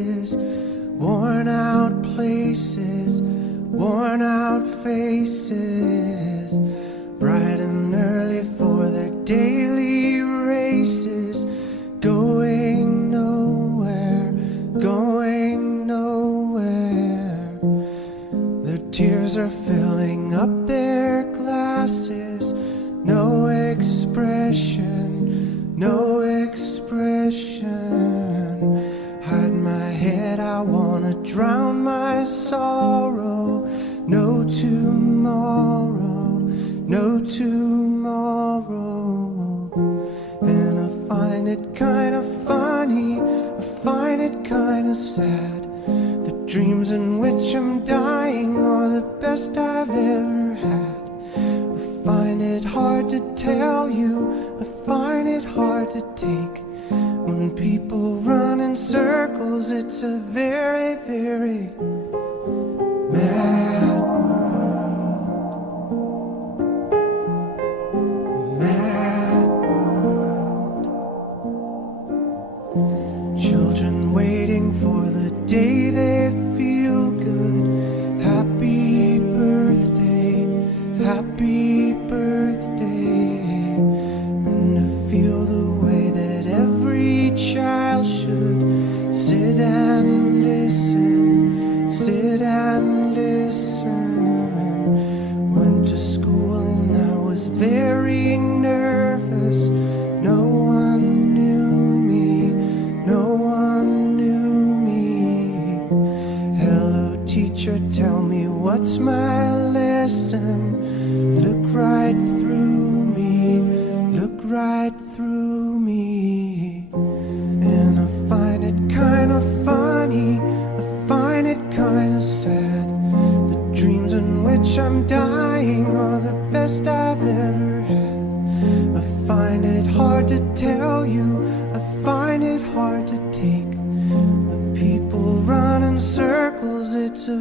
faces, worn out places, worn out faces, bright and early for their daily races, going nowhere, going nowhere. Their tears are filling up their glasses, no expression, no expression. Hide my head, I wanna drown my sorrow. No tomorrow, no tomorrow. And I find it kinda funny, I find it kinda sad. The dreams in which I'm dying are the best I've ever had. I find it hard to tell you, I find it hard to take. When people run in circles, it's a very, very mad world. Mad world. Children waiting for the day they feel good. Happy birthday, happy birthday. And to feel the way that every child should sit and listen, sit and listen. Went to school and I was very nervous. No one knew me, no one knew me. Hello teacher, tell me what's my lesson. Look right through me, look right through me. And I find it kinda funny, I find it kinda sad. The dreams in which I'm dying are the best I've ever had. I find it hard to tell you,